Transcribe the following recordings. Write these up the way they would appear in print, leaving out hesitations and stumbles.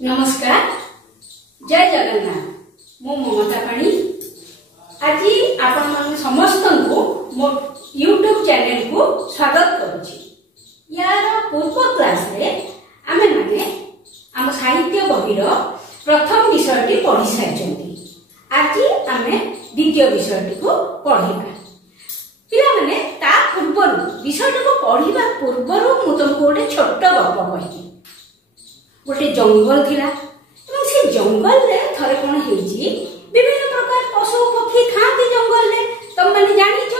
नमस्कार, जय जगन्नाथ। मो ममता पाणी आज आपण समस्त को मो यूट्यूब चैनल को स्वागत करुछि। यार पूर्व क्लास रे आमे माने आम साहित्य बहिर प्रथम विषयटी पढ़ी सारिछंती। आज आमे द्वितीय विषयटी को पढ़िबा। पिला माने ता पूर्वरु विषयटी को पढ़िबा पूर्वरु मु तुमको गोटे छोट गप कहि। गोटे जंगल थिला एवं से जंगल रे थरे कोन हेजी विभिन्न प्रकार पशु पक्षी खाती जंगल रे तुम माने जानि छ।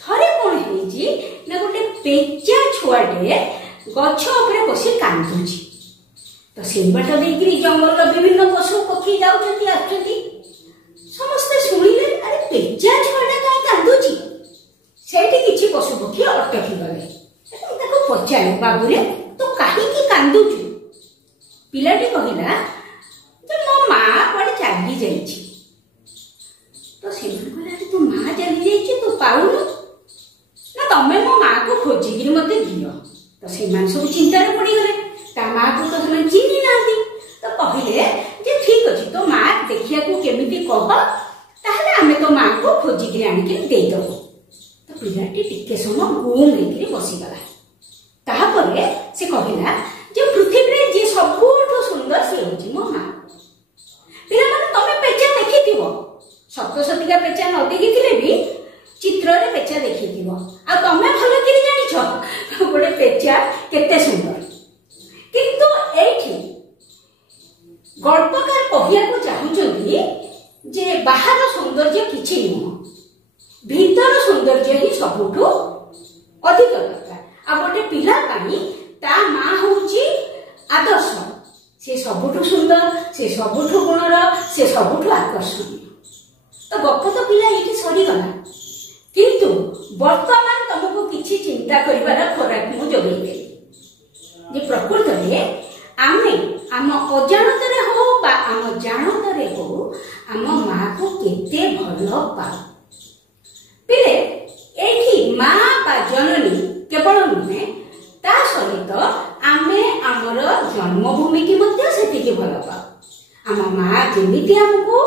थरे कोन हेजी ना गोटे पेचा छुआटे गछ ऊपर बसी कांदुची। तो से बाटा देकरी जंगल रो विभिन्न पशु पक्षी जाउछंती आछंती। समस्त सुनिले अरे पेचा छुआटा काई कांदुची। सेठी किछि पशु पक्षी अटकी गले। ताको पचारे बाबू रे तो काहे की कांदुची। पिलाटी कहिला जे मो मां पड़े चली जाईची। तो से कहला तो मां चली जाईची तो पाउनु ना तमे मो मां को खोजी कि मते दियो। तो से मान सब चिंता रे पड़ी गले। ता मां को तो हम चिन्ही नांदी। तो कहले जे ठीक अछि तो मां देखिया को केमिति कह ताहले हमें तो मां को खोजी कि आनि के देई दबो। तो पिलाटी टिके समय गुम हेकरी बसी गला। ताहा परे से कहिला जे पृथ्वी रे जे सबुठो सुंदर से होची मो मां। पिला माने तमे पेचा देखिथिबो। सत्य सतिका पेचा न देखिथिले भी चित्र रे पेचा देखिथिबो। आ तमे भलो किरि जानि छ गोटे पेचा केते सुंदर। किंतु एठी गल्पकार कहिया को चाहुचंती जे बाहर सौंदर्य किछि नुह, भीतर सौंदर्य ही सबुठो अधिक दरकार। आ गोटे पिला पानी ता मां होची आदर्श। से सबुठु सुंदर, से सबुठु गुणर, से सबुठु आकर्षणीय। तो गप तो पिला ये सरी गला। किंतु वर्तमान तुमको किछि चिंता करिवार खोराक मु जोगई देली। जे प्रकृत रे आमे आम अजाणत रे हो बा आम जानत रे हो आम मां को केते भलो पा। पिले एठी मां बा जननी केवल नुहे ता सहित आमे आमर जन्मभूमि की मध्य सेतिके भलो पा। आम मां जेमिति हमको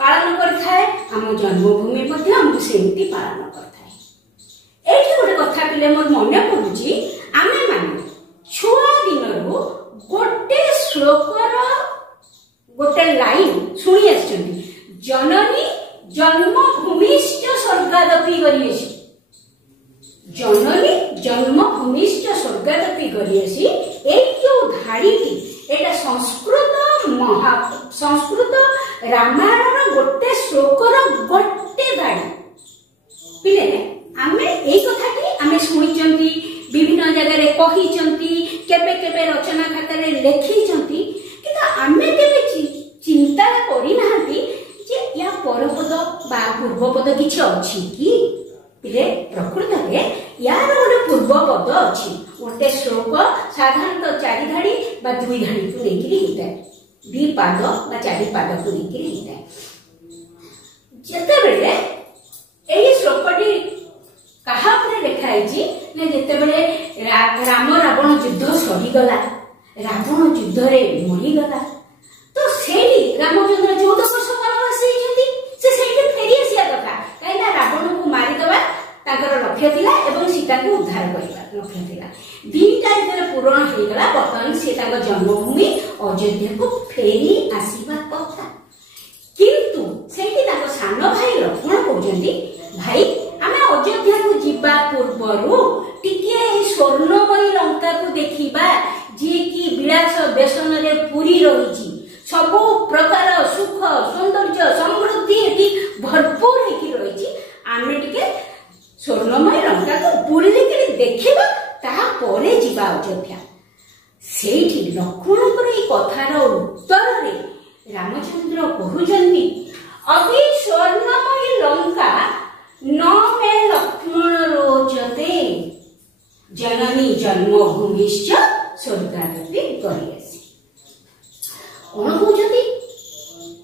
पालन करथाय आम जन्मभूमि मध्य हमको सेमिति पालन करथाय। एठी गोटे कथा पिले मोर मने पडुची। आमे माने छुआ दिनरु गोटे श्लोकर गोटे लाइन सुनी आछंती। जननी जन्मभूमिश्च स्वर्गादपि गरीयसी। जननी जन्मभूमिश्च स्वर्गादपि गरीयसी। ए जो धाड़ीटी एटा संस्कृत रामायण गोटे श्लोकर गोटे धाड़ी। पिले आमे एई कथाटी आमे सुनिचंती, विभिन्न जगह रे कहिचंती, केबे केबे रचना खाता रे लेखिचंती। किंतु आमे केबे चिंता करि नाहंती जे या परपद बा पूर्वपद किछ अछि कि। पिले प्रकृत रे यार गोटे पूर्वपद अछि। गोटे श्लोक साधारणतः 4 धाड़ी बा 2 धाड़ी को लेकिरि हिताय। 2 पाद बा 4 पाद को लेकिरि हिताय। जते बेले एई श्लोकटी कहा पर लिखा आइछि ने जते बेले राम रावण युद्ध सरी गला, रावण युद्ध रे मरि गला। तो सेही रामचंद्र 14 वर्ष वनवास होइछथि। से सेही फेरी आसिया कथा काइना रावण को मारि दबा ताकर लक्ष्य थिला एवं सीता को उद्धार करबा लक्ष्य थिला। दीटा जरे पूर्ण हो गला। वर्तमान से ताकर जन्मभूमि अयोध्या को फेरी आसीबा कथा। किंतु सेठी ताकर सान भाई लक्ष्मण कहउजंती भाई आमे अयोध्या को जिबा पूर्वरु टिके ए स्वर्णमयी लंका को देखिबा जे की विलास बेसन रे पूरी रहिछि। सब प्रकार सुख सौंदर्य समृद्धि एठी भरपूर हेकी रहिछि। आमे टिके स्वर्णमय लंका को बुली के देखिबा ता परे जिबा अयोध्या। सेठी लक्ष्मण पर ए कथार उत्तर रे रामचंद्र कहउजंती अभी स्वर्णमयी लंका न मे लक्ष्मण रोचते। जननी जन्मभूमिश्च स्वर्गादपि गरीयसी। कोन कहउजंती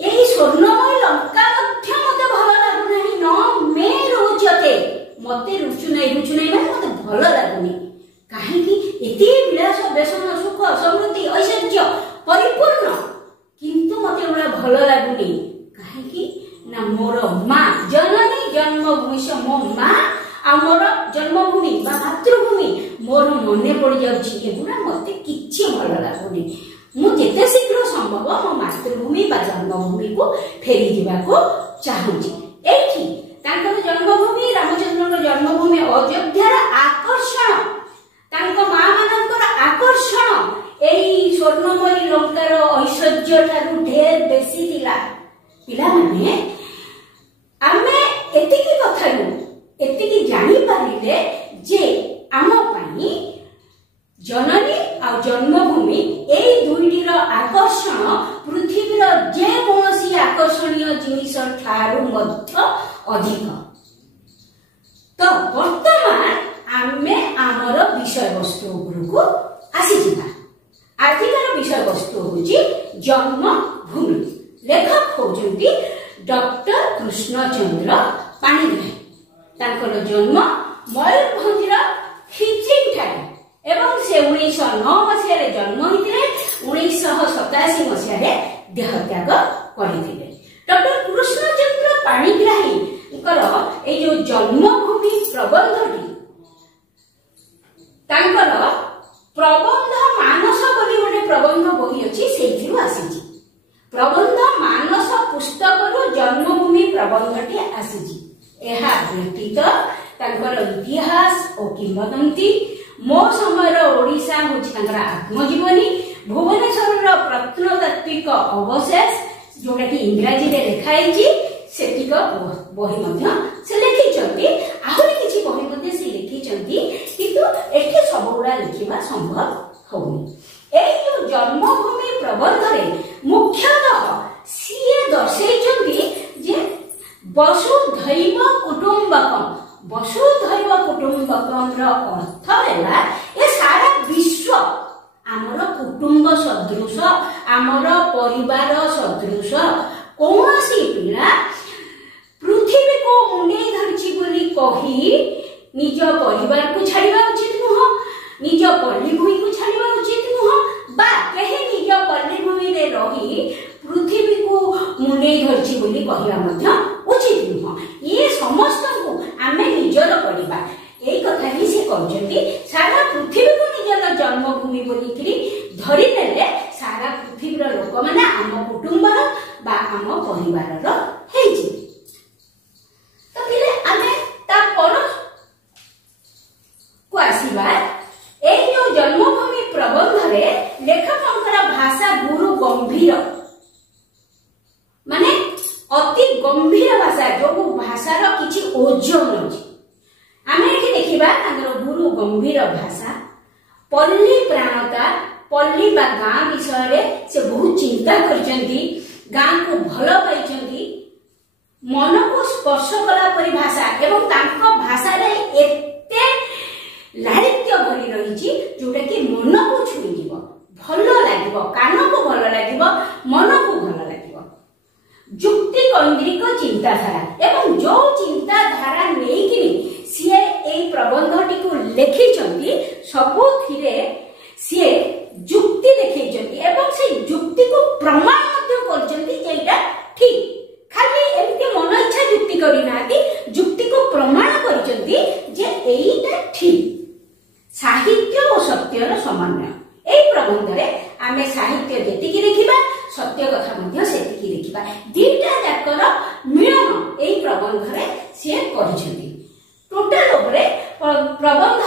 एही स्वर्णमय लंका मध्य मते भलो लागु नाही। न मे रोचते मते रुचु नै माने मते भलो लागुनी। काहे कि एते विलास बेसन सुख समृद्धि ऐश्वर्य परिपूर्ण मो माँ आ मोर जन्मभूमि बा मातृभूमि मोर मन पड़ जागुड़ा मत कि भल लगुनि मुझे शीघ्र संभव मो मातृभूमि बा जन्मभूमि को फेरी जावाक चाहूँगी। एठी जन्मभूमि रामचंद्र जन्मभूमि अयोध्यार आकर्षण तांको माँ मानकर आकर्षण एई स्वर्णमयी लंकार ऐश्वर्य ठारू ढेर बेसी थिला। पिला माने आमे एतिकी कथारू एतिकी जानी पारिले जे आम पाई जननी आ जन्मभूमि एई दुईटीर आकर्षण पृथ्वीर जे कौनसी आकर्षणीय जिनिस ठारू मध्य अधिक। तो वर्तमान आमे आमर विषय वस्तु उपरको आसी जिबा। आजिकार विषय वस्तु होची जन्मभूमि। लेखक होउचंती डॉक्टर कृष्णचंद्र पाणिग्राही। तांकर जन्म मयूरभंजर खिचिंग ठारे एवं से 1909 मसीह जन्म होइतिले 1987 मसीह देहत्याग करथिले। डॉक्टर कृष्णचंद्र पाणिग्राही ए जो जन्मभूमि प्रबंधटी तांकर प्रबंध मानस बोली गोटे प्रबंध बही अच्छी से आसी। प्रबंध मानस पुस्तक जन्मभूमि प्रबंधटी आसी। व्यतीत तांकर इतिहास और किंवदंती मो समय ओडिशा हूँ आत्मजीवनी भुवनेश्वर प्रत्नतात्विक अवशेष जोटा कि इंग्राजी रे लिखाई सेटिक बही से लिखिं। आहरी किसी बही से लिखिं किंतु एठी सबगुड़ा लिखा संभव होनी। एई जो जन्मभूमि प्रबंध रे मुख्यतः सीए दर्शेइछंती जे वसुधैव कुटुंबकम। वसुधैव कुटुंबकम रो अर्थ हैला ए सारा विश्व आमर कुटुंब सदृश आमर परिवार सदृश कौनसी पिला पृथ्वी को मुंडे धरछि बोली कही निज परिवार को छाड़िबा उचित नुह, निज पल्ली भूमि को छाड़िबा उचित नुह बा कहे निज पल्ली भूमि रे रही पृथ्वी को मुंडे धरछि बोली कहिबा मध्य उचित नुह। ये समस्त को आमे निजर करबा एई कथा ही से कहजंती। सारा पृथ्वी को निजर जन्मभूमि बोली धरी नेले सारा पृथ्वीर लोक माने आम कुटुंबर बा आम परिवारर हेछि। तो फिर आमे ता पर को आसीबा एई जो जन्मभूमि प्रबंध रे लेखकंकर भाषा गुरु गंभीर माने अति गंभीर भाषा जो भाषार किछि ओजन अछि। आमे एठी देखिबा तांकर गुरु गंभीर भाषा पल्ली प्राणता पल्ली बा गाँ विषय रे से बहुत चिंता करचंती। गाँ को भल पाइचंती मन को स्पर्श कला परि भाषा एवं तांको भाषा रे एते लालित्य भरी रहिछि जोटा कि मन को छुई जीव भल लागिबो कान को भल लागिबो मन को भल लागिबो। जुक्ति केंद्रिक चिंताधारा एवं जो चिंताधारा नेइकिनी सिए एई प्रबंधटी को लेखिचंती सबुथिरे सिए जुक्ति देखैचंती एवं से जुक्ति को प्रमाण मध्य करचंती जेटा ठीक खाली एमती मन इच्छा जुक्ति करिनाती जुक्ति को प्रमाण करचंती जे एईटा ठीक। साहित्य और सत्यर समन्वय एई प्रबंध रे आमे साहित्य जेतिकी देखिबा सत्य कथा मध्य सेतिकी देखिबा दीटा जाकर मिलन एई प्रबंध रे से करचंती। टोटल उपरे प्रबंध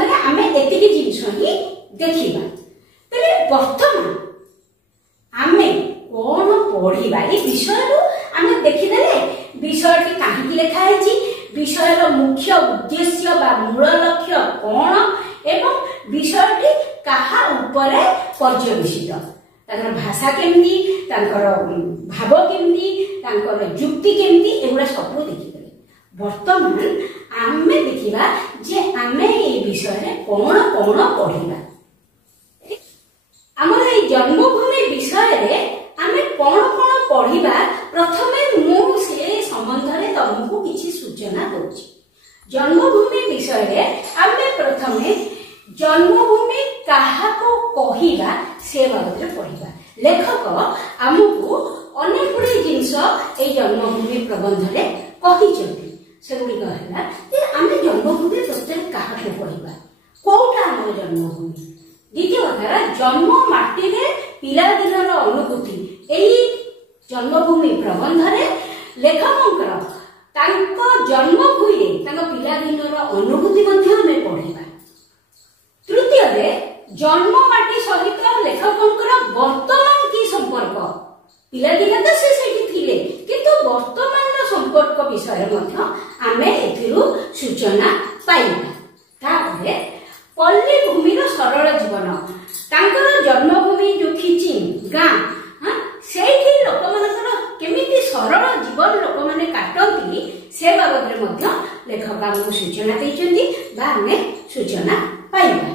रे आमे एतिकी जिनिस ही देखिबा। तले वर्तमान आमे कोन पढिबा ए विषय रो आमे देखिदेले विषयटी काहेकि लेखा हैछि विषयर मुख्य उद्देश्य बा मूल लक्ष्य कोन एवं विषयटी काहा ऊपरे पर्यवेसित ताकर भाषा केमती ताकर भाव केमती ताकर जुक्ति केमती एगुडा सब देखिदेले। वर्तमान आमे देखिबा जे आमे ए विषय रे कोन कोन पढिबा। हमर ए जन्मभूमि विषय रे आमे कोन कोन पढिबा प्रथमे मु से संबंध रे तुमको किछि सूचना दोछि। जन्मभूमि विषय रे आमे प्रथमे जन्मभूमि काहाको कहिबा से बाबत पढिबा। लेखक हमको अनेक गुडी जिंस ए जन्मभूमि प्रबंध रे कहिचंती। सेगुड़िक है आम जन्मभूमि प्रत्येक क्या कहवा कौटा आम जन्मभूमि। द्वितीय कथा जन्म माटी पिला दिन अनुभूति यही जन्मभूमि प्रबंध लेखक जन्मभूमि पिला दिन अनुभूति पढ़ा। तृतीय जन्म माटी सहित लेखक वर्तमान की संपर्क पिला दिन तो से थिले किंतु वर्तमान संपर्क विषय आमे एथिरु सूचना पाइबा। पल्ली भूमि सरल जीवन तांकर जन्मभूमि जो खिचिंग गाँ से लोक मान केमिति सरल जीवन लोक मैंने काटती से बाबद लेखक आमको सूचना देइछन्ती बा आमे सूचना पाइबा।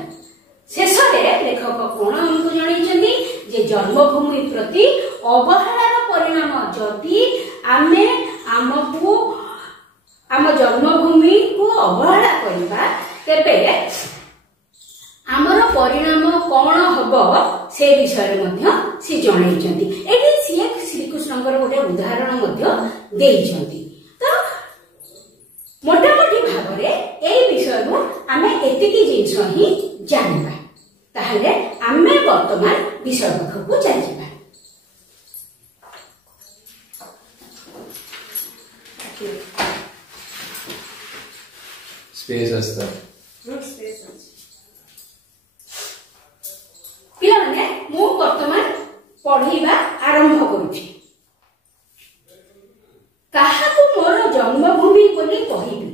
शेष लेखक कौन आमको जनइछन्ती जे जन्मभूमि प्रति अवहेलार परिणाम जदि आमे आमको आम जन्मभूमि को अवहेला करबा तेबे आमर परिणाम कौन हम से विषय सी जनइछन्ती। एठी सी श्रीकृष्णकर गोटे उदाहरण देइछन्ती। तो मोटामोटी भाव में विषय आमे एतिकी जिनिस ही जानिबा ताहले आमे वर्तमान विषय पाखकु चलिबा। स्पेस असता पिलाने मु वर्तमान पढ़ीबा आरंभ करूछि। काहाकु मोर जन्मभूमि बोली कहिबी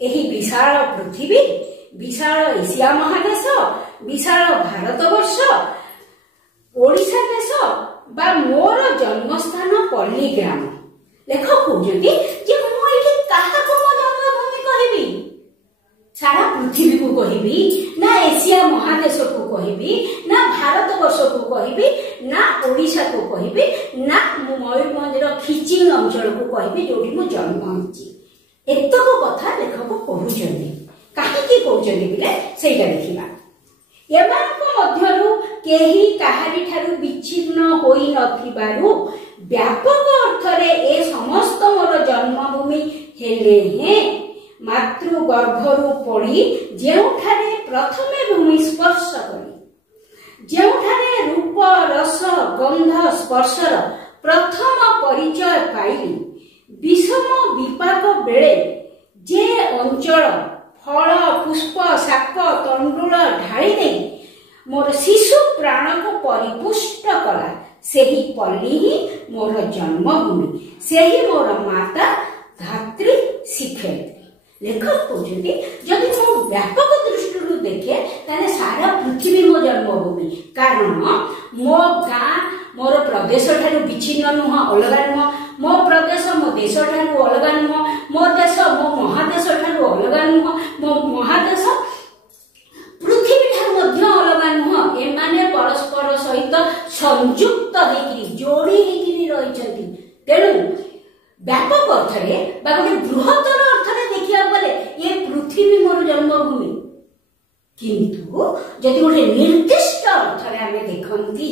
एही विशाल पृथ्वी विशाल एशिया महादेश विशाल भारतवर्ष ओडिशा देश बा मोर जन्मस्थान पल्ली ग्राम। लेखक कहते जे मु एठी काहाकु मो जन्मभूमि कहबी सारा पृथ्वी को कहबी ना एशिया महादेश को कहबी ना भारतवर्ष को कहबी ना ओडिशा को कहबी ना मयूरभंज खिचिंग अंचल को कहबी जोठी मु जन्म होछि। एतक कथा लेखक कहउछन्ती काहेकि कहउछन्ती बिले सेटा देखिबा। एमानक मध्यरु केही काहारी ठारू विच्छिन्न होई नथिबारु व्यापक अर्थरे ए समस्त मोर जन्मभूमि हेले हे मातृ गर्भरु पड़ी जेउठारे प्रथमे भूमि स्पर्श करी जेउठारे रूप रस गंध स्पर्शर प्रथम परिचय पाइली विषम विपाक बेले जे अंचल फल पुष्प शाक तंडुल ढाली दे मोर शिशु प्राण को परिपुष्ट कला सेही पल्ली ही मोर जन्मभूमि सेही मोर माता धात्री शिक्षयित्री। लेखक कहते जदि मो व्यापक दृष्टि देखे ताले सारा पृथ्वी मो जन्मभूमि कारण मो गाँ मोर प्रदेश ठारू विच्छिन्न नुह अलगा नुह मो प्रदेश मो देश ठारू अलगा नुह मो देश मो महादेश ठारू अलगा नुह मो महादेश पृथ्वी ठारू मध्य अलगा नुह एमाने परस्पर सहित संयुक्त होइकि जोड़ी होइकि रहिचंती। तेणु व्यापक अर्थरे बा गोटे बृहत्तर अर्थरे देखिया गले ये पृथ्वी मोर जन्मभूमि किंतु जदि गोटे निर्दिष्ट अर्थरे आमे देखंती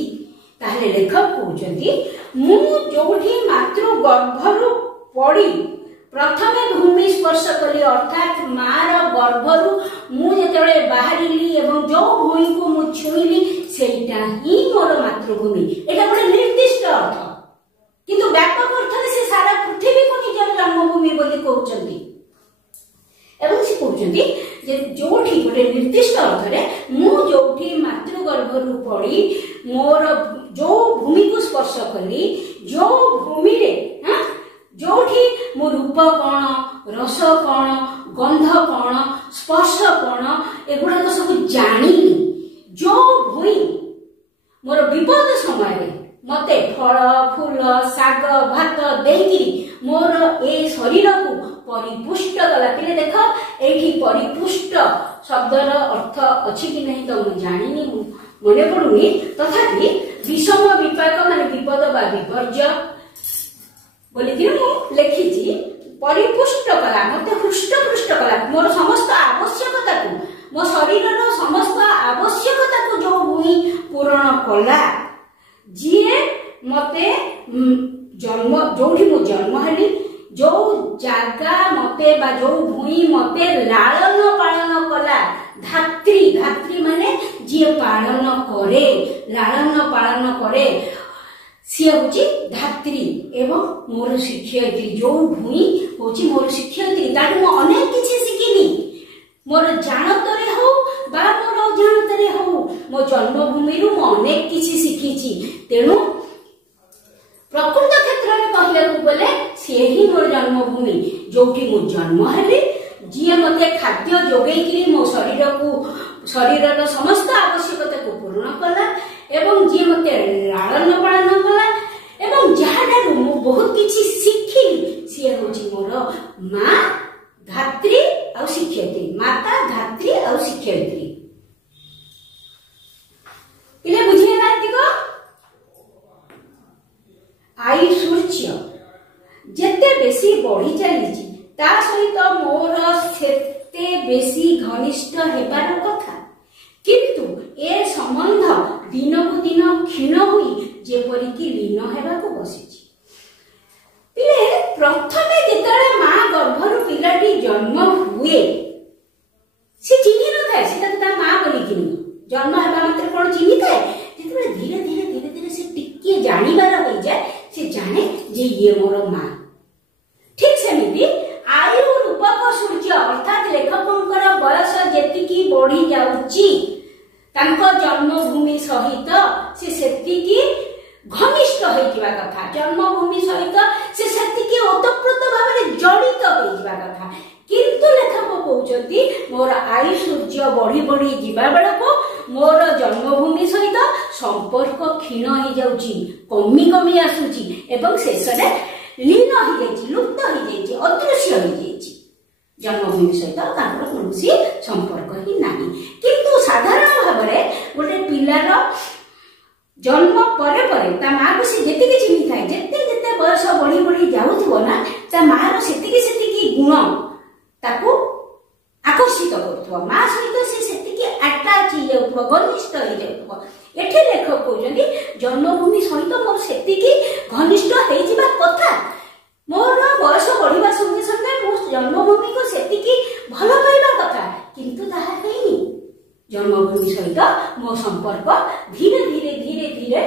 ताहले लेखक कहउछंती मु जोठी मातृ गर्भरु पड़ी प्रथमे भूमि स्पर्श कली अर्थात मार गर्भरु मु जेतले बाहरिली एवं जो भूमि को मु छुईली सेटा ही मोर मातृभूमि। एटा गोटे निर्दिष्ट अर्थ किंतु व्यापक अर्थरे से सारा पृथ्वी को निजर जन्मभूमि बोली कहउछंती एवं से कहउछंती जे जोठी गोटे निर्दिष्ट अर्थरे मु जोठी मातृ गर्भरु पड़ी मोर जो भूमि को स्पर्श कली जो भूमि रे जोठी मो रूप कौन रस कौन गंध कौन स्पर्श कौन एगुड़ा तो सब जानिली जो भूमि मोर विपद समय मते फल फूल शाग भात देकी मोर ए शरीर को परिपुष्ट कला। पिले देख एठी परिपुष्ट शब्दर अर्थ अछि कि नहीं तो मु जानिनी मने पडुनी तथापि विषम विपाक माने विपद बा विपर्य बोली कि मु लेखिछि परिपुष्ट कला मते हृष्ट पुष्ट कला मोर समस्त आवश्यकता को मो शरीरर समस्त आवश्यकता को जो भूमि पूर्ण कला जी मते जन्म जोठी मु जन्म हेली जो जागा मते बा जो भूई मते लालन पालन कला धात्री धात्री माने जी पालन करे लालन पालन करे सी हूँ धात्री एवं मोर शिक्षयित्री जो भूई हूँ मोर शिक्षयित्री ताकि अनेक किसी शिखिनी मोर जानतरे हो बा मोर अजाणतरे हो मो जन्मभूमि रु मु अनेक किसी शिखिची तेणु प्रकृत क्षेत्र में कहले बोले सी ही मोर जन्मभूमि जोठी मु जन्म हेली जी मते खाद्य जोगेकी मो शरीर समस्त आवश्यकता को पूर्ण कला एवं जी मते लालन पालन कला एवं जहां मु बहुत किछि शिखिली सी होची मोर मां धात्री और शिक्षयित्री माता धात्री और शिक्षयित्री इले बुझिए ना दिगो आई सूर्य जेते बेसी बढ़ी चली ता सहित मोर सेते बेसी घनिष्ठ हेबार कथा किंतु ए संबंध दिन को दिन क्षीण हुई जेपरी कि लीन हेबाको बसिछि पिले प्रथमे जेतले मां गर्भरु पिलाटी जन्म हुए से चिन्हि न थाए से ता मां बोली कि जन्म हेबा मात्र कोन चिन्हि थाए जेतले धीरे धीरे धीरे धीरे से टिके जानिबार होई जाय से जाने जे ये मोर मां ठीक सेमिति आयु रूपक सूर्य अर्थात लेखकंकर बयस जेतिकी बढ़ी जाउची तांको जन्मभूमि सहित से सेतिकी घनिष्ठ होइजिबा कथा जन्मभूमि सहित से सेतिकी ओतप्रोत भाबरे जड़ित होइजिबा कथा किंतु लेखक कहउचंती मोर आयु सूर्य बढ़ी बढ़ी जिबा बेलको मोर जन्मभूमि सहित संपर्क क्षीण हो जाउची कमी कमी आसुची एवं शेषरे लीन हो जाइछि लुप्त हो जाइछि अदृश्य हो जाइछि जन्मभूमि सहित तांकर कौनसी संपर्क ही नाही किंतु साधारण भाबरे गोटे पिलार जन्म परे परे ता मां को से जेति कि चिन्हि थाए जेते जेते बयस बढ़ी बढ़ी जाउथबो ना ता मां रो सेति गुण ताको आकर्षित करथबो मां सहित से सेति कि अटैच हो जाउथबो घनिष्ठ हो जाउथबो एठी लेखक कहउछन्ती जन्मभूमि सहित मोर सेति कि घनिष्ठ हे जिबा कथा मोर बयस बढ़िबा संगे संगे मो जन्मभूमि को सेति कि भलो पाइबा कथा किंतु ताहा हेइनी जन्मभूमि सहित मो संपर्क धीरे धीरे धीरे धीरे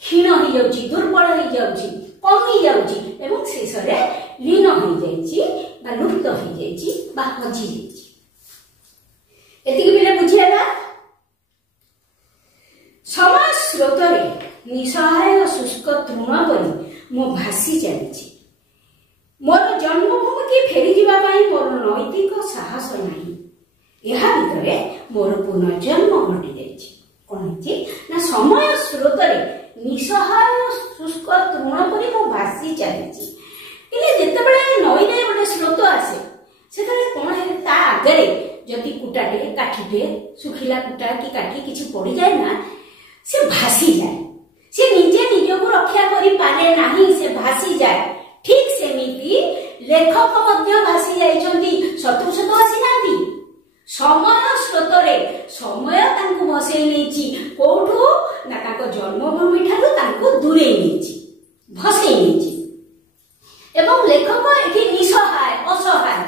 क्षीण हो जाउची दुर्बल हो जाउची कमी जाउची एवं शेषरे लीन हो जाइची बा लुप्त हो जाइची बा हजी जाइची एतिक बिले बुझियाला समय स्रोतरे निसहाय शुष्क तृण परी मो भासी चली मोर जन्मभूमि की फेरी जीवा पाई मोर नैतिक साहस नहीं यह भितरे मोर पुनर्जन्म घटी जाइछि कोन छि ना समय स्रोतरे निसहाय शुष्क तृण परी मो भासी चली इने जेतेबेले नई रे गोटे स्रोत आसे सेतले कोन हे ता आगरे जदि कुटाटे काठीटे सुखिला कुटा कि काठी किछि पड़ी जाय ना से भासी जाए से निजे निज को रक्षा करि पारे नाही से भासी जाए ठीक सेमिति लेखक मध्य भासी जाइछन्ती शत्रु शत आसी नांती समय स्रोतरे समय तांको भसई नेछि कोठो ना ताको जन्मभूमि ठारू तांको दूरे नेछि भसई नेछि एवं लेखक एठी निसहाय असहाय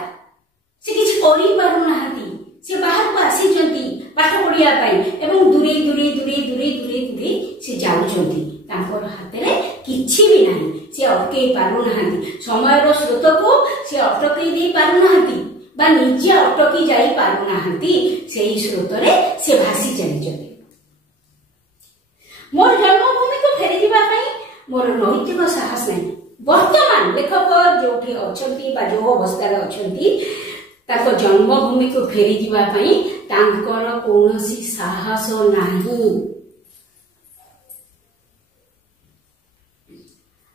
से किछ करि पारु नाहांती से बाहर को आसी जंती पाठ पढ़िया पाई एवं दूरे दूरे दूरे दूरे दूरे दूरे से जाउछन्ती तांकर हातरे किछि भी नाही से अटके पारु नाहांती समयर स्रोत को से अटके दे पारु नाहांती बा निजे अटकी जाई पारु नाहांती सेही स्रोतरे से भासी चली जंती मोर जन्मभूमि को फेरी दिबा पई मोर नैतिक साहस नाही वर्तमान लेखक जोठी अछंती बा जो अवस्था रे अछंती ताको जन्मभूमि को फेरी जीवा पई तांकर कोनोसी साहस नाही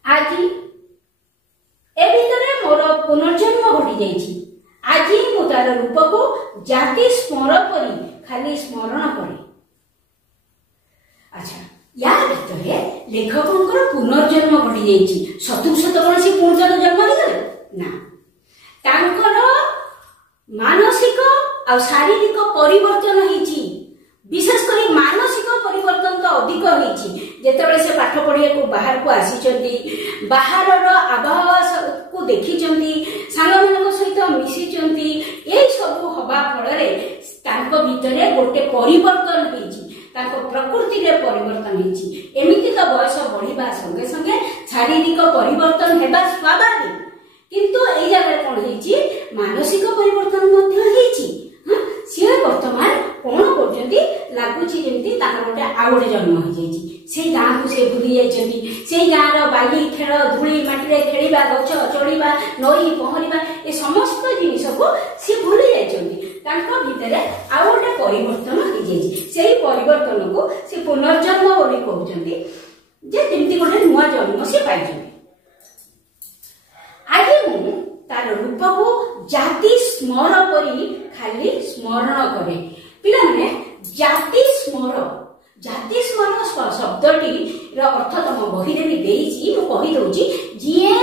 आज ए भितरे मोर पुनर्जन्म घटी जाइछि आज मु तार रूप को जाति स्मरण करी खाली स्मरण करे अच्छा या भितरे लेखकंकर पुनर्जन्म घटी जाइछि सतु सत कोन से पुनर्जन्म हो गले ना तांकर मानसिक और शारीरिक परिवर्तन होईची विशेष करी मानसिक परिवर्तन तो अधिक होईची ଯେତେବେଳେ ସେ ପାଠ ପଢିବାକୁ ବାହାରକୁ ଆସିଛନ୍ତି, ବାହାରର ଆବାସକୁ ଦେଖିଛନ୍ତି, ସାଙ୍ଗମାନଙ୍କ ସହିତ ମିଶିଛନ୍ତି, ଏଇ ସବୁ ହବା ଫଳରେ ତାଙ୍କ ଭିତରେ ଗୋଟେ ପରିବର୍ତ୍ତନ ହେଇଛି, ତାଙ୍କ ପ୍ରକୃତିରେ ପରିବର୍ତ୍ତନ ହେଇଛି। ଏମିତି ତ ବୟସ ବଢିବା ସଙ୍ଗେ ସଙ୍ଗେ ଶାରୀରିକ ପରିବର୍ତ୍ତନ ହେବା ସ୍ୱାଭାବିକ, କିନ୍ତୁ ଏଇ ଜାଗାରେ କଣ ହେଇଛି, ମାନସିକ ପରିବର୍ତ୍ତନ ମଧ୍ୟ ହେଇଛି। ସିଏ ବର୍ତ୍ତମାନ କଣ କରୁଛନ୍ତି, ଲାଗୁଛି ଯେମିତି ତାଙ୍କର ଗୋଟେ ଆଉ ଗୋଟେ ଜନ୍ମ ହେଇଯାଇଛି। ସେଇ ଗାଁକୁ ସେ ଭୁଲି ଯାଇଛନ୍ତି, ସେଇ ଗାଁର ବାଲି ଖେଳ, ଧୂଳି ମାଟିରେ ଖେଳିବା, ଗଛ ଚଢିବା, ନଈ ପହଁରିବା, ଏ ସମସ୍ତ ଜିନିଷକୁ ସେ ଭୁଲି ଯାଇଛନ୍ତି। ତାଙ୍କ ଭିତରେ ଆଉ ଗୋଟେ ପରିବର୍ତ୍ତନ ହେଇଯାଇଛି। ସେଇ ପରିବର୍ତ୍ତନକୁ ସେ ପୁନର୍ଜନ୍ମ ବୋଲି କହୁଛନ୍ତି, ଯେ ଯେମିତି ଗୋଟେ ନୂଆ ଜନ୍ମ ସେ ପାଇଛନ୍ତି। ଆଜି ମୁଁ ତାର ରୂପକୁ ଜାତି ସ୍ମର କରି ଖାଲି ସ୍ମରଣ କରେ। ପିଲାମାନେ ଜାତି ସ୍ମର ଶବ୍ଦଟିର ଅର୍ଥ ତମ ବହିରେ ବି ଦେଇଛି, ମୁଁ କହିଦଉଛି। ଯିଏ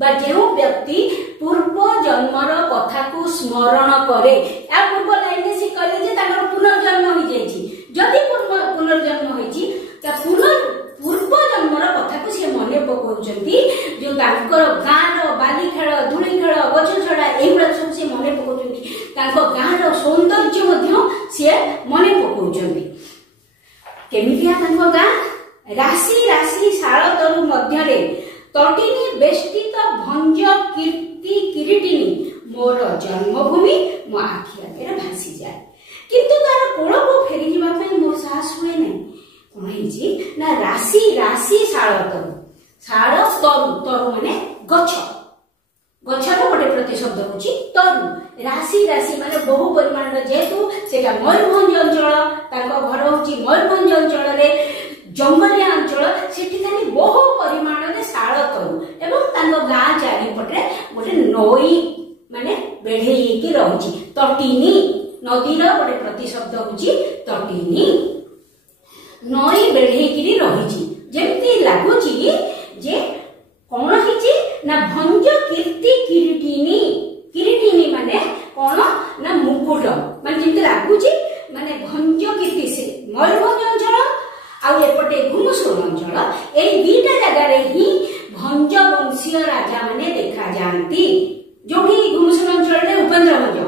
ବା ଯେଉଁ ବ୍ୟକ୍ତି ପୂର୍ବ ଜନ୍ମର କଥାକୁ ସ୍ମରଣ କରେ, ୟା ପୂର୍ବ ଲାଇନରେ ସେ କହିଲେ ଯେ ତାଙ୍କର ପୁନର୍ଜନ୍ମ ହେଇଯାଇଛି। ଯଦି ପୁନର୍ଜନ୍ମ ହେଇଛି, ପୂର୍ବ ଜନ୍ମର କଥାକୁ ସେ ମନେ ପକାଉଛନ୍ତି। ଯୋଉ ତାଙ୍କର ଗାଁର ବାଲି ଖେଳ, ଧୂଳି ଖେଳ, ଗଛ ଛଡା, ଏଇଗୁଡା ସବୁ ସେ ମନେ ପକାଉଛନ୍ତି। ତାଙ୍କ ଗାଁର ସୌନ୍ଦର୍ଯ୍ୟ ମଧ୍ୟ ସିଏ ମନେ ପକାଉଛନ୍ତି। କେମିତିଆ ତାଙ୍କ ଗାଁ? ରାଶି ରାଶି ଶାଳ ତରୁ ମଧ୍ୟରେ ତଟିନୀ ବେଷ୍ଟିତ ଭଞ୍ଜ କୀର୍ତ୍ତି କିରୀଟିନୀ ମୋର ଜନ୍ମଭୂମି ମୋ ଆଖି ଆଗରେ ଭାସିଯାଏ। କିନ୍ତୁ ତାର କୋଳକୁ ଫେରିଯିବା ପାଇଁ ମୋର ସାହସ ହୁଏ ନାହିଁ। କଣ ହେଇଛି ନା, ରାଶି ରାଶି ଶାଳ ତରୁ, ଶାଳ ତରୁ ମାନେ ଗଛ, ଗଛର ଗୋଟେ ପ୍ରତିଶବ୍ଦ ହଉଛି ତରୁ। ରାଶି ରାଶି ମାନେ ବହୁ ପରିମାଣର, ଯେହେତୁ ସେଟା ମୟୂରଭଞ୍ଜ ଅଞ୍ଚଳ, ତାଙ୍କ ଘର ହଉଛି ମୟୂରଭଞ୍ଜ ଅଞ୍ଚଳରେ, ଜଙ୍ଗଲିଆ ଅଞ୍ଚଳ, ସେଠି ଖାଲି ବହୁ ପରିମାଣରେ ଶାଳ ତରୁ ଏବଂ ତାଙ୍କ ଗାଁ ଚାରିପଟେ ଗୋଟେ ନଈ ମାନେ ବେଢେଇ ହେଇକି ରହିଛି। ତଟିନୀ ନଦୀର ଗୋଟେ ପ୍ରତିଶବ୍ଦ ହଉଛି ତଟିନୀ। ନଈ ବେଢେଇକିରି ରହିଛି, ଯେମିତି ଲାଗୁଛି ଯେ କଣ ହେଇଛି ନା, ଭଞ୍ଜ କୀର୍ତ୍ତି କିରୀଟିନୀ। କିରୀଟିନୀ ମାନେ କଣ ନା, ମୁକୁଟ, ମାନେ ଯେମିତି ଲାଗୁଛି ମାନେ ଭଞ୍ଜ କୀର୍ତ୍ତି, ସେ ମୟୂରଭଞ୍ଜ ଅଞ୍ଚଳ ଆଉ ଏପଟେ ଘୁମୁସୁଣ ଅଞ୍ଚଳ, ଏଇ ଦିଟା ଜାଗାରେ ହିଁ ଭଞ୍ଜ ବଂଶୀୟ ରାଜା ମାନେ ଦେଖାଯାଆନ୍ତି। ଯୋଉଠି ଘୁମୁସୁଣ ଅଞ୍ଚଳରେ ଉପେନ୍ଦ୍ର ଭଞ୍ଜ,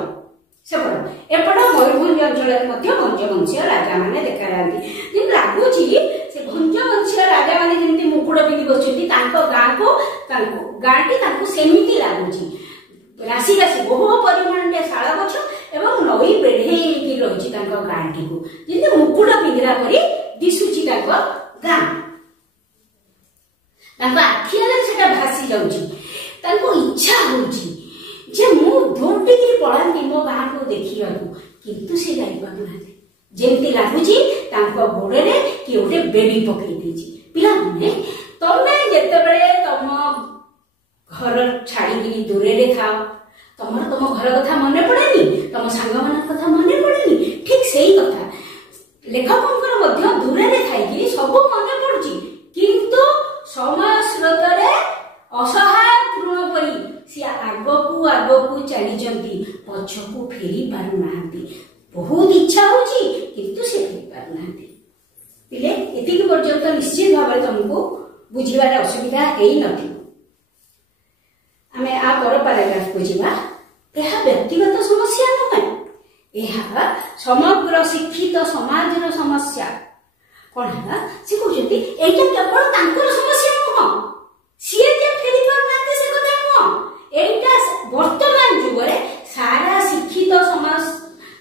ସେପଟ ଏପଟ ମୟୂରଭଞ୍ଜ ଅଞ୍ଚଳରେ ମଧ୍ୟ ଭଞ୍ଜ ବଂଶୀୟ ରାଜା ମାନେ ଦେଖାଯାଆନ୍ତି। ଯେମିତି ଲାଗୁଛି ସେ ଭଞ୍ଜ ବଂଶୀୟ ରାଜା ମାନେ ଯେମିତି ମୁକୁଟ ପିନ୍ଧି ବସିଛନ୍ତି, ତାଙ୍କ ଗାଁଟି ତାଙ୍କୁ ସେମିତି ଲାଗୁଛି। ରାଶି ରାଶି ବହୁ ପରିମାଣରେ ଶାଳ ଗଛ ଏବଂ ନଈ ବେଢେଇ ହେଇକି ରହିଛି ତାଙ୍କ ଗାଁଟିକୁ, ଯେମିତି ମୁକୁଟ ପିନ୍ଧିଲା ପରି ଦିଶୁଛି ତାଙ୍କ ଗାଁ। ତାଙ୍କ ଆଖି ଆଗରେ ସେଟା ଭାସି ଯାଉଛି। ତାଙ୍କୁ ଇଚ୍ଛା ହଉଛି ଯେ ମୁଁ ଦୌଡ଼ିକି ପଳାନ୍ତି ମୋ ଗାଁକୁ ଦେଖିବାକୁ, କିନ୍ତୁ ସେ ଯାଇପାରୁନାହାନ୍ତି। ଯେମିତି ଲାଗୁଛି ତାଙ୍କ ଗୋଡରେ କିଏ ଗୋଟେ ବେଡି ପକେଇ ଦେଇଛି। ପିଲାମାନେ, ତମେ ଯେତେବେଳେ ତମ ଘର ଛାଡିକିରି ଦୂରରେ ଥାଅ, ତମର ତମ ଘର କଥା ମନେ ପଡେନି, ତମ ସାଙ୍ଗମାନଙ୍କ କଥା ମନେ ପଡେନି। ଠିକ ସେଇ କଥା ଲେଖକଙ୍କର ମଧ୍ୟ ଦୂରରେ ଥାଇକି ସବୁ ମନେ ପଡୁଛି, କିନ୍ତୁ ସମୟ ସ୍ରୋତରେ ଅସହାୟ ତୃଣ ପରି ସିଏ ଆଗକୁ ଆଗକୁ ଚାଲିଛନ୍ତି, ପଛକୁ ଫେରି ପାରୁନାହାନ୍ତି। ବହୁତ ଇଚ୍ଛା ହଉଛି, କିନ୍ତୁ ସେ ଫେରି ପାରୁନାହାନ୍ତି। ପିଲେ, ଏତିକି ପର୍ଯ୍ୟନ୍ତ ନିଶ୍ଚିତ ଭାବରେ ତମକୁ ବୁଝିବାରେ ଅସୁବିଧା ହେଇନଥିବ। ଆମେ ଆ ପର ପାରାଗ୍ରାଫକୁ ଯିବା। ଏହା ବ୍ୟକ୍ତିଗତ ସମସ୍ୟା ନୁହେଁ, ଏହା ସମଗ୍ର ଶିକ୍ଷିତ ସମାଜର ସମସ୍ୟା। କଣ ହେଲା, ସେ କହୁଛନ୍ତି ଏଇଟା କେବଳ ତାଙ୍କର ସମସ୍ୟା ନୁହଁ, ସିଏ ଯେ ଫେରି ପାରୁନାହାନ୍ତି ସେ କଥା ନୁହଁ, ଏଇଟା ବର୍ତ୍ତମାନ ଯୁଗରେ ସାରା ଶିକ୍ଷିତ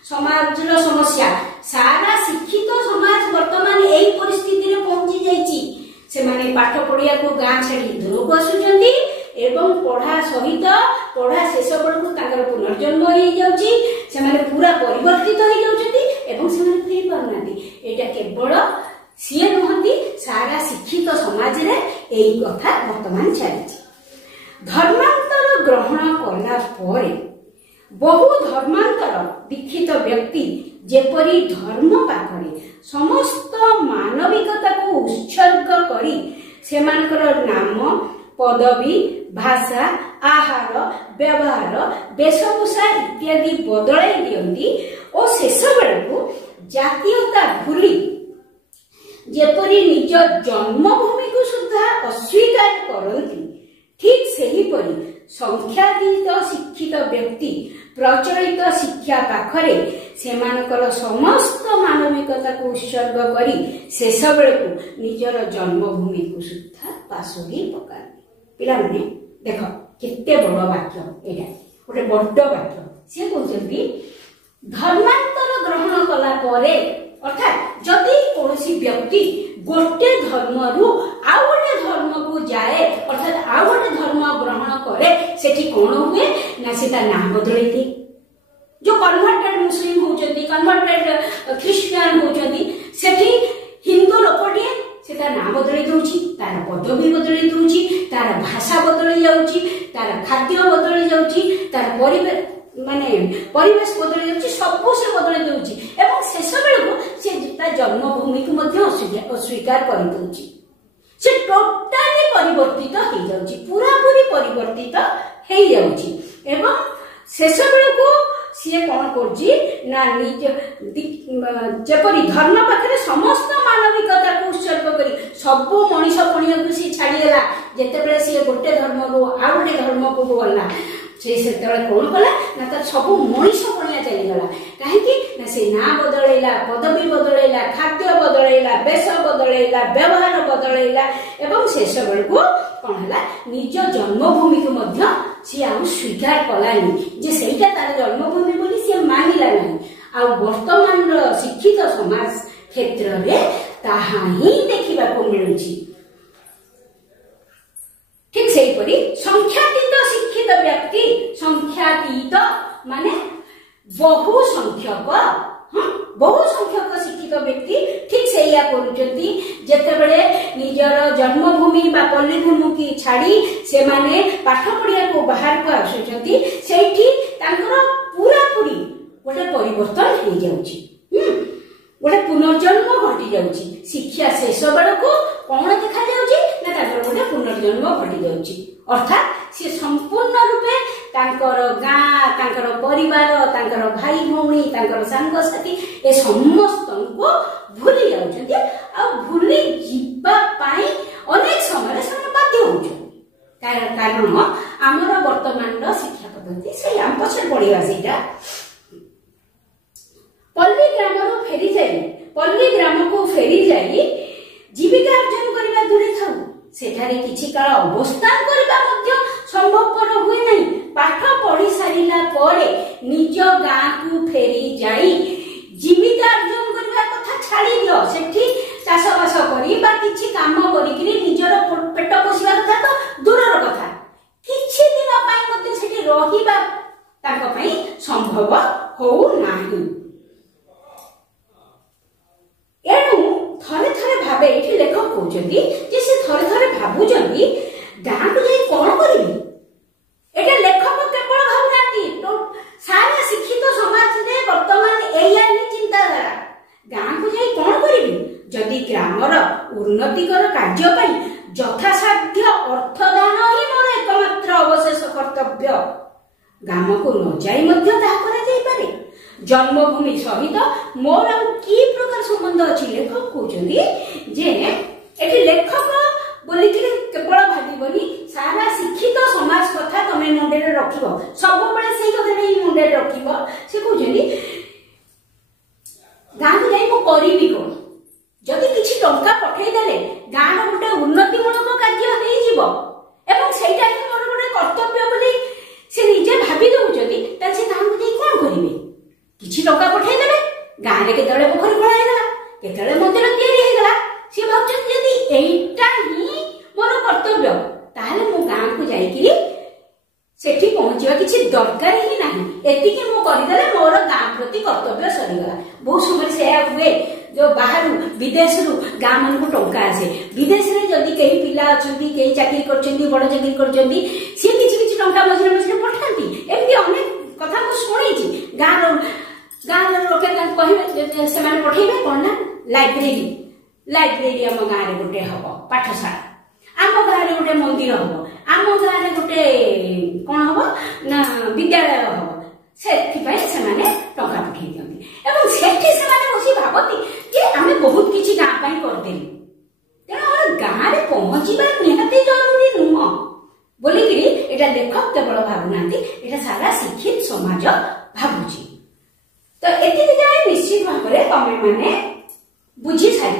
ସମାଜର ସମସ୍ୟା। ସାରା ଶିକ୍ଷିତ ସମାଜ ବର୍ତ୍ତମାନ ଏଇ ପରିସ୍ଥିତିରେ ପହଞ୍ଚି ଯାଇଛି। ସେମାନେ ପାଠ ପଢିବାକୁ ଗାଁ ଛାଡି ଦୂରକୁ ଆସୁଛନ୍ତି ଏବଂ ପଢା ସହିତ ପଢା ଶେଷ ବେଳକୁ ତାଙ୍କର ପୁନର୍ଜନ୍ମ ହେଇଯାଉଛି। ସେମାନେ ପୁରା ପରିବର୍ତ୍ତିତ ହେଇଯାଉଛନ୍ତି ଏବଂ ସେମାନେ ଫେରି ପାରୁନାହାନ୍ତି। ଏଇଟା କେବଳ ସିଏ ନୁହନ୍ତି, ସାରା ଶିକ୍ଷିତ ସମାଜରେ ଏଇ କଥା ବର୍ତ୍ତମାନ ଚାଲିଛି। ଧର୍ମାନ୍ତର ଗ୍ରହଣ କଲା ପରେ ବହୁ ଧର୍ମାନ୍ତର ଦୀକ୍ଷିତ ବ୍ୟକ୍ତି ଯେପରି ଧର୍ମ ପାଖରେ ସମସ୍ତ ମାନବିକତାକୁ ଉତ୍ସର୍ଗ କରି ସେମାନଙ୍କର ନାମ, ପଦବୀ, ଭାଷା, ଆହାର, ବ୍ୟବହାର, ବେଶଭୂଷା ଇତ୍ୟାଦି ବଦଳାଇ ଦିଅନ୍ତି ଓ ଶେଷ ବେଳକୁ ଜାତୀୟତା ଭୁଲି ଯେପରି ନିଜ ଜନ୍ମଭୂମିକୁ ସୁଦ୍ଧା ଅସ୍ୱୀକାର କରନ୍ତି, ଠିକ୍ ସେହିପରି ସଂଖ୍ୟାତୀତ ଶିକ୍ଷିତ ବ୍ୟକ୍ତି ପ୍ରଚଳିତ ଶିକ୍ଷା ପାଖରେ ସେମାନଙ୍କର ସମସ୍ତ ମାନବିକତାକୁ ଉତ୍ସର୍ଗ କରି ଶେଷ ବେଳକୁ ନିଜର ଜନ୍ମଭୂମିକୁ ସୁଦ୍ଧା ପାସୋରି ପକାନ୍ତି। ପିଲାମାନେ ଦେଖ କେତେ ବଡ଼ ବାକ୍ୟ ଏଇଟା, ଗୋଟେ ବଡ଼ ବାକ୍ୟ। ସେ କହୁଛନ୍ତି ଧର୍ମାନ୍ତର ଗ୍ରହଣ କଲା ପରେ, ଅର୍ଥାତ୍ ଯଦି କୌଣସି ବ୍ୟକ୍ତି ଗୋଟେ ଧର୍ମରୁ ଆଉ ଗୋଟେ ଧର୍ମକୁ ଯାଏ, ଅର୍ଥାତ୍ ଆଉ ଗୋଟେ ଧର୍ମ ଗ୍ରହଣ କରେ, ସେଠି କଣ ହୁଏ ନା ସେ ତା ନାଁ ବଦଳେଇ ଦିଏ। ଯୋଉ କନଭର୍ଟେଡ ମୁସଲିମ ହଉଛନ୍ତି, କନଭର୍ଟେଡ ଖ୍ରୀଷ୍ଟିଆନ ହଉଛନ୍ତି, ସେଠି ହିନ୍ଦୁ ଲୋକଟିଏ ସେ ତା ନାଁ ବଦଳେଇ ଦଉଛି, ତାର ପଦବୀ ବଦଳେଇ ଦଉଛି, ତାର ଭାଷା ବଦଳେଇ ଯାଉଛି, ତାର ଖାଦ୍ୟ ବଦଳେଇ ଯାଉଛି, ତାର ପରିବେଶ ବଦଳେଇ ଯାଉଛି, ସବୁ ସେ ବଦଳେଇ ଦଉଛି ଏବଂ ଶେଷ ବେଳକୁ ସେ ତା ଜନ୍ମଭୂମିକୁ ମଧ୍ୟ ଅସ୍ୱୀକାର କରିଦଉଛି। ସେ ଟୋଟାଲି ପରିବର୍ତ୍ତିତ ହେଇଯାଉଛି, ପୁରାପୁରି ପରିବର୍ତ୍ତିତ ହେଇଯାଉଛି ଏବଂ ଶେଷ ବେଳକୁ ସିଏ କଣ କରୁଛି ନା ନିଜ ଯେପରି ଧର୍ମ ପାଖରେ ସମସ୍ତ ମାନବିକତାକୁ ଉତ୍ସର୍ଗ କରି ସବୁ ମଣିଷ ପଣିଆକୁ ସିଏ ଛାଡିଦେଲା। ଯେତେବେଳେ ସିଏ ଗୋଟେ ଧର୍ମରୁ ଆଉ ଗୋଟେ ଧର୍ମକୁ ଗଲା, ସେ ସେତେବେଳେ କଣ କଲା ନା ତାର ସବୁ ମଣିଷ ପଣିଆ ଚାଲିଗଲା। କାହିଁକି ନା ସେ ନାଁ ବଦଳେଇଲା, ପଦବୀ ବଦଳେଇଲା, ଖାଦ୍ୟ ବଦଳେଇଲା, ବେଶ ବଦଳେଇଲା, ବ୍ୟବହାର ବଦଳେଇଲା ଏବଂ ଶେଷ ବେଳକୁ କଣ ହେଲା, ନିଜ ଜନ୍ମଭୂମିକୁ ମଧ୍ୟ ସିଏ ଆଉ ସ୍ୱୀକାର କଲାନି ଯେ ସେଇଟା ତାର ଜନ୍ମଭୂମି ବୋଲି ସିଏ ମାନିଲା ନାହିଁ। ଆଉ ବର୍ତ୍ତମାନର ଶିକ୍ଷିତ ସମାଜ କ୍ଷେତ୍ରରେ ତାହା ହିଁ ଦେଖିବାକୁ ମିଳୁଛି। ଠିକ୍ ସେହିପରି ସଂଖ୍ୟାତୀତ ଶିକ୍ଷିତ ବ୍ୟକ୍ତି, ସଂଖ୍ୟାତୀତ ମାନେ ବହୁ ସଂଖ୍ୟକ, ବହୁ ସଂଖ୍ୟକ ଶିକ୍ଷିତ ବ୍ୟକ୍ତି ଠିକ୍ ସେଇଆ କରୁଛନ୍ତି। ଯେତେବେଳେ ନିଜର ଜନ୍ମଭୂମି ବା ପଲ୍ଲୀଭୂମିକୁ ଛାଡି ସେମାନେ ପାଠ ପଢିବାକୁ ବାହାରକୁ ଆସୁଛନ୍ତି, ସେଇଠି ତାଙ୍କର ପୁରାପୁରି ଗୋଟେ ପରିବର୍ତ୍ତନ ହେଇଯାଉଛି, ଗୋଟେ ପୁନର୍ଜନ୍ମ ଘଟି ଯାଉଛି। ଶିକ୍ଷା ଶେଷ ବେଳକୁ କଣ ଦେଖାଯାଉଛି ନା ତାଙ୍କର ଗୋଟେ ପୁନର୍ଜନ୍ମ ଘଟି ଯାଉଛି। ଅର୍ଥାତ୍ ସେ ସମ୍ପୂର୍ଣ୍ଣ ରୂପେ ତାଙ୍କର ଗାଁ, ତାଙ୍କର ପରିବାର, ତାଙ୍କର ଭାଇ ଭଉଣୀ, ତାଙ୍କର ସାଙ୍ଗସାଥି ଏ ସମସ୍ତଙ୍କୁ ଭୁଲି ଯାଉଛନ୍ତି। ଆଉ ଭୁଲି ଯିବା ପାଇଁ ଅନେକ ସମୟରେ ସେମାନେ ବାଧ୍ୟ ହଉଛନ୍ତି। କାରଣ ଆମର ବର୍ତ୍ତମାନର ଶିକ୍ଷା ପଦ୍ଧତି ସେଇ ଆମ ପଛରେ ପଡିବା ସେଇଟା ପଲ୍ଲୀ ଗ୍ରାମରୁ ପଲ୍ଲୀ ଗ୍ରାମକୁ ଫେରି ଯାଇ ଜୀବିକା ଅର୍ଜନ କରିବା ଦୂରେ ଥାଉ, ସେଠାରେ କିଛି କାଳ ଅବସ୍ଥାନ କରିବା ମଧ୍ୟ ସମ୍ଭବପର ହୁଏ ନାହିଁ। ପାଠ ପଢି ସାରିଲା ପରେ ନିଜ ଗାଁକୁ ଫେରି ଯାଇ ଜୀବିକା ଅର୍ଜନ କରିବା କଥା ଛାଡି ଦିଅ, ସେଠି ଚାଷବାସ କରି ବା କିଛି କାମ କରିକିରି ନିଜର ପେଟ ପୋଷିବା କଥା ତ ଦୂରର କଥା, କିଛି ଦିନ ପାଇଁ ମଧ୍ୟ ସେଠି ରହିବା ତାଙ୍କ ପାଇଁ ସମ୍ଭବ ହଉନାହିଁ। ଏଣୁ ଥରେ ଥରେ ଭାବେ, ଏଠି ଲେଖକ କହୁଛନ୍ତି ଯେ ସେ ଥରେ ଥରେ ଭାବୁଛନ୍ତି ଗାଁକୁ ଯାଇ କଣ କରିବି। ଏଟା ଲେଖକ କେବଳ ଭାବୁନାହାନ୍ତି, ସାରା ଶିକ୍ଷିତ ସମାଜରେ ବର୍ତ୍ତମାନ ଏଇଆ ହିଁ ଚିନ୍ତାଧାରା। ଗାଁକୁ ଯାଇ କଣ କରିବି, ଯଦି ଗ୍ରାମର ଉନ୍ନତିକର କାର୍ଯ୍ୟ ପାଇଁ ଯଥାସାଧ୍ୟ ଅର୍ଥଦାନ ହିଁ ମୋର ଏକମାତ୍ର ଅବଶେଷ କର୍ତ୍ତବ୍ୟ, ଗ୍ରାମକୁ ନ ଯାଇ ମଧ୍ୟ ତାହା କରାଯାଇପାରେ। ଜନ୍ମଭୂମି ସହିତ ମୋର ଆଉ କି ପ୍ରକାର ସମ୍ବନ୍ଧ ଅଛି। ଲେଖକ କହୁଛନ୍ତି ଯେ ଏଠି ଲେଖକ ବୋଲିକିରି କେବଳ ଭାବିବନି, ସାରା ଶିକ୍ଷିତ ସମାଜ କଥା ତମେ ମୁଣ୍ଡରେ ରଖିବ, ସବୁବେଳେ ସେଇ କଥାଟା ହିଁ ମୁଣ୍ଡରେ ରଖିବ। ସେ କହୁଛନ୍ତି ଗାଁକୁ ଯାଇ ମୁଁ କରିବି କଣ, ଯଦି କିଛି ଟଙ୍କା ପଠେଇଦେଲେ ଗାଁର ଗୋଟେ ଉନ୍ନତିମୂଳକ କାର୍ଯ୍ୟ ହେଇଯିବ ଏବଂ ସେଇଟା ହିଁ ମୋର ଗୋଟେ କର୍ତ୍ତବ୍ୟ ବୋଲି ସେ ନିଜେ ଭାବି ଦଉଛନ୍ତି, ତାହେଲେ ସେ ଗାଁକୁ ଯାଇ କଣ କରିବେ। କିଛି ଟଙ୍କା ପଠେଇଦେବେ, ଗାଁରେ କେତେବେଳେ ପୋଖରୀ ଖୋଳା ହେଇଗଲା, କେତେବେଳେ ମନ୍ଦିର ତିଆରି ହେଇଗଲା, ସିଏ ଭାବୁଛନ୍ତି ଯଦି ଏଇଟା ହିଁ ମୋର କର୍ତ୍ତବ୍ୟ ତାହେଲେ ମୁଁ ଗାଁକୁ ଯାଇକିରି ସେଠି ପହଞ୍ଚିବା କିଛି ଦରକାର ହିଁ ନାହିଁ, ଏତିକି ମୁଁ କରିଦେଲେ ମୋର ଗାଁ ପ୍ରତି କର୍ତ୍ତବ୍ୟ ସରିଗଲା। ବହୁତ ସମୟରେ ସେୟା ହୁଏ, ଯୋଉ ବାହାରୁ ବିଦେଶରୁ ଗାଁ ମାନଙ୍କୁ ଟଙ୍କା ଆସେ, ବିଦେଶରେ ଯଦି କେହି ପିଲା ଅଛନ୍ତି, କେହି ଚାକିରି କରିଛନ୍ତି, ବଡ ଚାକିରି କରିଛନ୍ତି, ସିଏ କିଛି କିଛି ଟଙ୍କା ମଝିରେ ମଝିରେ ପଠାନ୍ତି। ଏମିତି ଅନେକ କଥା ମୁଁ ଶୁଣିଛି। ଗାଁର ଲୋକେ କହିବେ, ସେମାନେ ପଠେଇବେ କଣ ନା ଲାଇବ୍ରେରୀ ଆମ ଗାଁରେ ଗୋଟେ ହବ, ପାଠଶାଳା ଆମ ଗାଁରେ ଗୋଟେ ମନ୍ଦିର ହବ, ଆମ ଗାଁରେ ଗୋଟେ କଣ ହବ ନା ବିଦ୍ୟାଳୟ ହବ। ସେଥିପାଇଁ ସେମାନେ ଟଙ୍କା ପଠେଇ ଦିଅନ୍ତି ଏବଂ ସେଠି ସେମାନେ ବସି ଭାବନ୍ତି ଯେ ଆମେ ବହୁତ କିଛି ଗାଁ ପାଇଁ କରିଦେଲୁ, ତେଣୁ ଆମର ଗାଁରେ ପହଞ୍ଚିବା ନିହାତି ଜରୁରୀ ନୁହଁ ବୋଲିକିରି ଏଇଟା ଲେଖକ କେବଳ ଭାବୁନାହାନ୍ତି, ଏଇଟା ସାରା ଶିକ୍ଷିତ ସମାଜ ଭାବୁଛି। ତ ଏତିକି ଯାଏ ନିଶ୍ଚିତ ଭାବରେ ତମେ ମାନେ ବୁଝି ସାରି